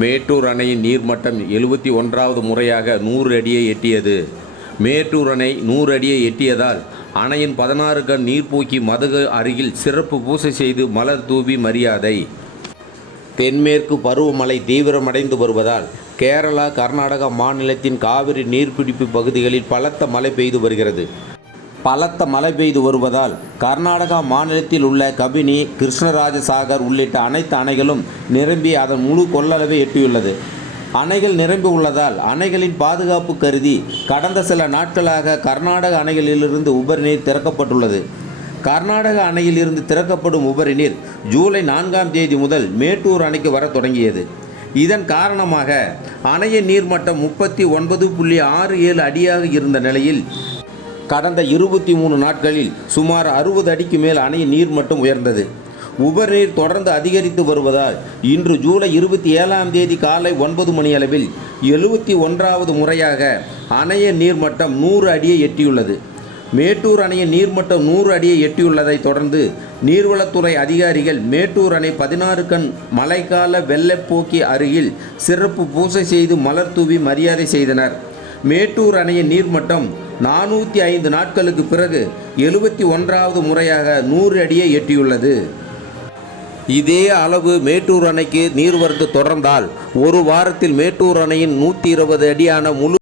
மேட்டூர் அணையின் நீர்மட்டம் 71வது முறையாக 100 அடியை எட்டியது. மேட்டூர் அணை 100 அடியை எட்டியதால் அணையின் 16 கண் நீர்ப்போக்கி மதகு அருகில் சிறப்பு பூசை செய்து மலர் தூவி மரியாதை. தென்மேற்கு பருவமழை தீவிரமடைந்து வருவதால் கேரளா, கர்நாடகா மாநிலத்தின் காவிரி நீர்பிடிப்பு பகுதிகளில் பலத்த மழை பெய்து வருகிறது. பலத்த மழை பெய்து வருவதால் கர்நாடகா மாநிலத்தில் உள்ள கபினி, கிருஷ்ணராஜசாகர் உள்ளிட்ட அனைத்து அணைகளும் நிரம்பி அதன் முழு கொள்ளளவை எட்டியுள்ளது. அணைகள் நிரம்பி உள்ளதால் அணைகளின் பாதுகாப்பு கருதி கடந்த சில நாட்களாக கர்நாடக அணைகளிலிருந்து உபரி நீர் திறக்கப்பட்டுள்ளது. கர்நாடக அணையில் இருந்து திறக்கப்படும் உபரி நீர் ஜூலை 4ஆம் தேதி முதல் மேட்டூர் அணைக்கு வர தொடங்கியது. இதன் காரணமாக அணையின் நீர்மட்டம் 39.67 அடியாக இருந்த நிலையில் கடந்த 23 நாட்களில் சுமார் 60 அடிக்கு மேல் அணையின் நீர்மட்டம் உயர்ந்தது. உபரி நீர் தொடர்ந்து அதிகரித்து வருவதால் இன்று ஜூலை 27ஆம் தேதி காலை 9 மணி அளவில் 71வது முறையாக அணையின் நீர்மட்டம் 100 அடியை எட்டியுள்ளது. மேட்டூர் அணையின் நீர்மட்டம் 100 அடியை எட்டியுள்ளதை தொடர்ந்து நீர்வளத்துறை அதிகாரிகள் மேட்டூர் அணை 16 கண் மழைக்கால வெள்ளப்போக்கி அருகில் சிறப்பு பூசை செய்து மலர் தூவி மரியாதை செய்தனர். மேட்டூர் அணையின் நீர்மட்டம் 405 நாட்களுக்கு பிறகு 71வது முறையாக 100 அடியை எட்டியுள்ளது. இதே அளவு மேட்டூர் அணைக்கு நீர்வரத்து தொடர்ந்தால் ஒரு வாரத்தில் மேட்டூர் அணையின் 120 அடியான முழு